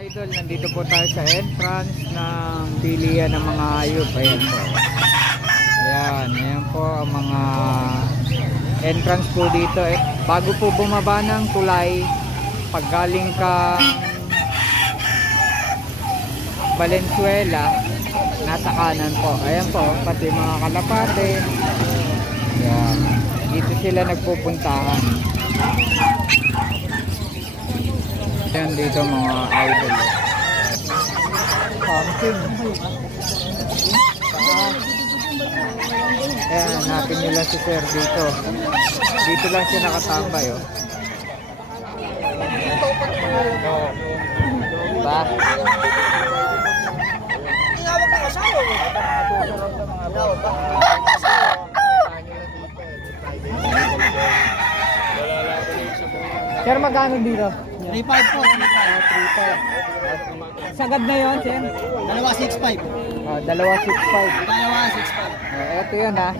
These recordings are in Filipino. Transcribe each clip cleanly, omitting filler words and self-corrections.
Idol, nandito po tayo sa entrance ng pilihan ng mga hayop. Ayan po. Ayan po ang mga entrance po dito. Bago po bumaba ng tulay, pag galing ka Valenzuela, nasa kanan po. Ayan po, pati mga kalapate. Ayan. Dito sila nagpupuntahan. Ayan dito mga idol. Pumpkin. Ayan, hanapin nyo lang si sir dito. Dito lang siya nakatambay, oh. Diba? Tinawag ng asawa mo. Sir, magkano dito? 3.5 po. 3.5. Sagad na yun, sir? Dalawa 6.5. Dalawa 6.5. Dalawa 6.5. Ito yun, ha?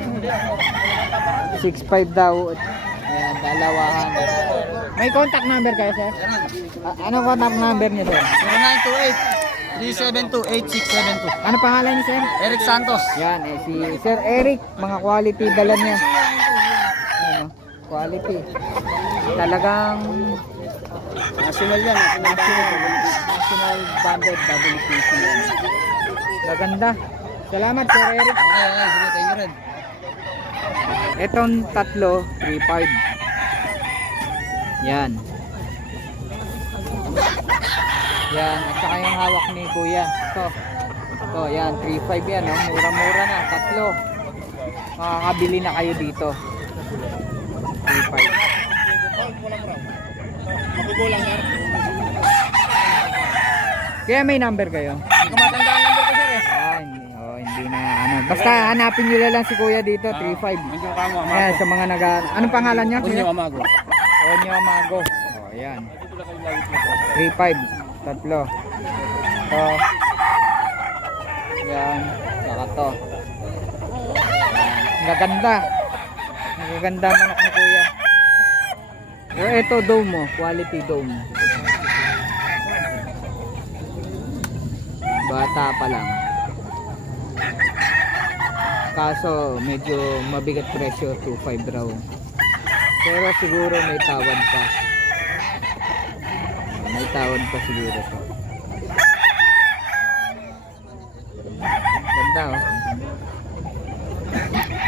6.5 daw. Ayan, dalawahan. May contact number kayo, sir? Anong contact number niyo, sir? 0928-372-8672. Ano pangalan niyo, sir? Eric Santos. Yan, si Sir Eric. Mga quality dala niya. Ano, quality. Talagang National yan. national banded WPC. Maganda. Salamat, Sir Eric. Okay, sige, thank you rin. Etong tatlo, 3.5. Yan. Yan, at saka yung hawak ni Kuya. Ito, yan, 3.5 yan, oh. Mura-mura na, tatlo. Makakabili na kayo dito. 3.5. Makukulang yan. Kaya may number kayo? Hindi ko matanda ang number ko, sir eh. Hindi na ano. Basta hanapin nyo lang si Kuya dito, 3.5. Medyo kamo, Ayan, sa mga anong pangalan niya? Unyo Amago. Onyo Amago. Oh, ayan. 3.5. Tatlo. Ito. Ayan. Saka to. Magaganda. Magaganda manok ni Kuya. Pero ito dome mo. Quality dome. Bata pa lang. Kaso medyo mabigat presyo, 2.5 raw. Pero siguro may tawad pa. May tawad pa siguro to. Ganda, oh.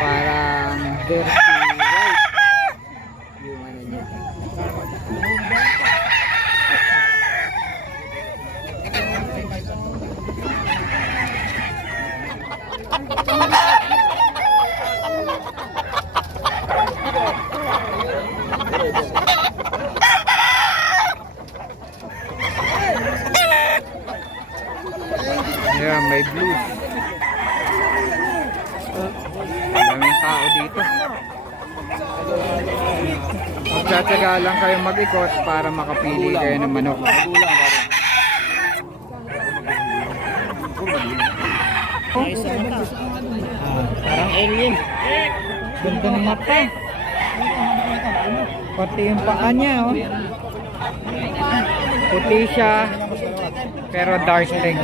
Parang dirty white yung ano niya. Yeah, may blues. Daming tao dito. Magtsatsaga lang kayo mag-ikot para makapili kayo ng manok. Parang alien. Ganda ng mata. Pati yung paa niya, oh. Puti siya, pero darkling.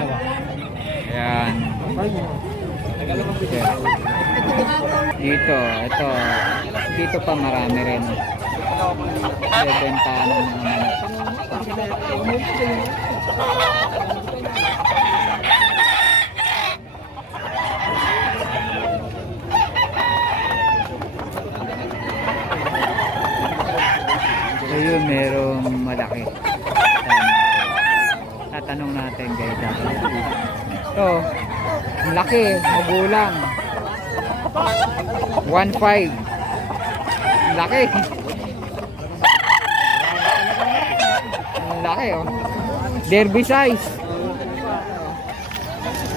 Ayan. Dito, ito. Dito pa marami rin. Bebentahan ng mga manok. Ayun, merong malaki. Tatanong natin guys. Ito, ang laki, magulang. 1.5. Ang laki. Ang laki, oh. Derby size.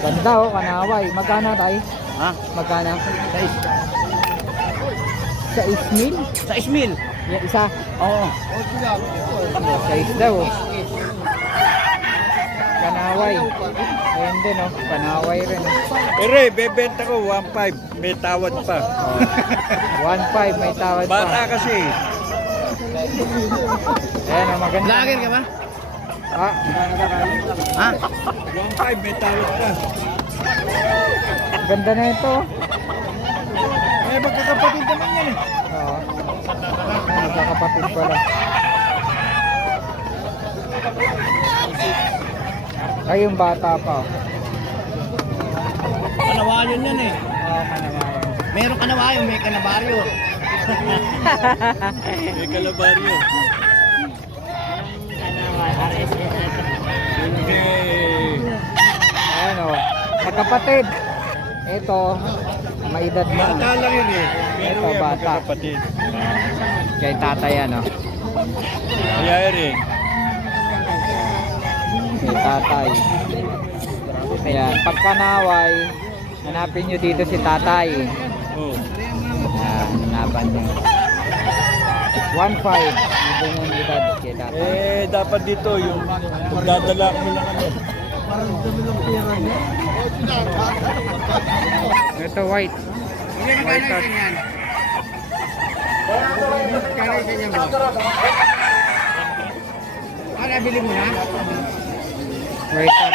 Ganda, oh, kanaway. Magkano tayo? Ha? Magkano? 6,000? Sa Ismail. Yung isa? Oo. 6 daw. Panaway. Ayun din, oh. Panaway rin. Pero bebenta ko 1.5, may tawad pa. 1.5 may tawad pa. Bata kasi. Ayan, oh, maganda. Vlogger ka ba? Ah, Ha? 1.5 may tawad ka. ganda na ito. Eh, magkakapatid naman yan eh. Oo. Magkakapatid pala. Ay, yung bata pa. Kanawayon yan eh. Oo, kanawayan. Meron kanawayon, may kanabaryo. May kalabaryo. Okay. Ayan o. Magkapatid. Ito, may edad na. Bata lang yun eh. Pero Ito, yan, bata. magkakapatid. Kay tatay yan o. Kaya rin. Kay tatay. Ayan, pagkanaway, hanapin nyo dito si tatay. Oh. Ayan, hanapan nyo. 1.5. Ito yung edad kay tatay. Eh, dapat dito yung magdadala mo lang ano. Ito white. White hat. Nabili mo na? White hat.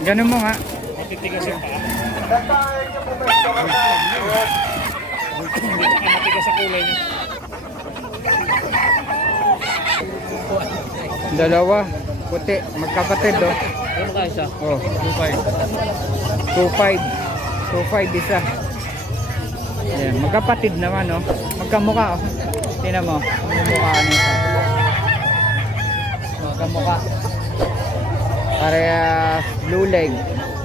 Ganun mo nga. Matitigas yung paa. Matigas sa kulay niya. Dalawa. Puti. Magkapatid oh. Ano ka isa? Oh. 2.5. 2.5 isa. Ayan. Magkapatid naman oh. Magkamukha oh. Tingnan mo. Magkamukha nito. Magkamukha. Parehas blue leg.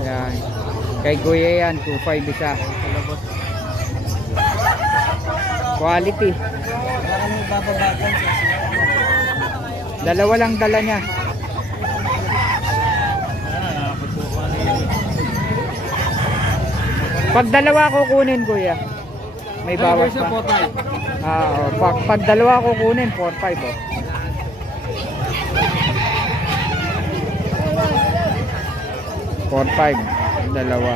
Ayan. Kay Kuya yan. 2.5 isa. Quality. Dalawa lang dala niya. Pag dalawa kukunin kuya, may bawas pa. Ah, oh. Pag dalawa kukunin, 4.5 oh. Dalawa.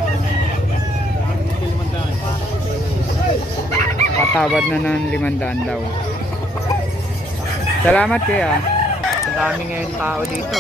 Katawad na ng 500 daw. Salamat kuya. Ang dami ngayon tao dito.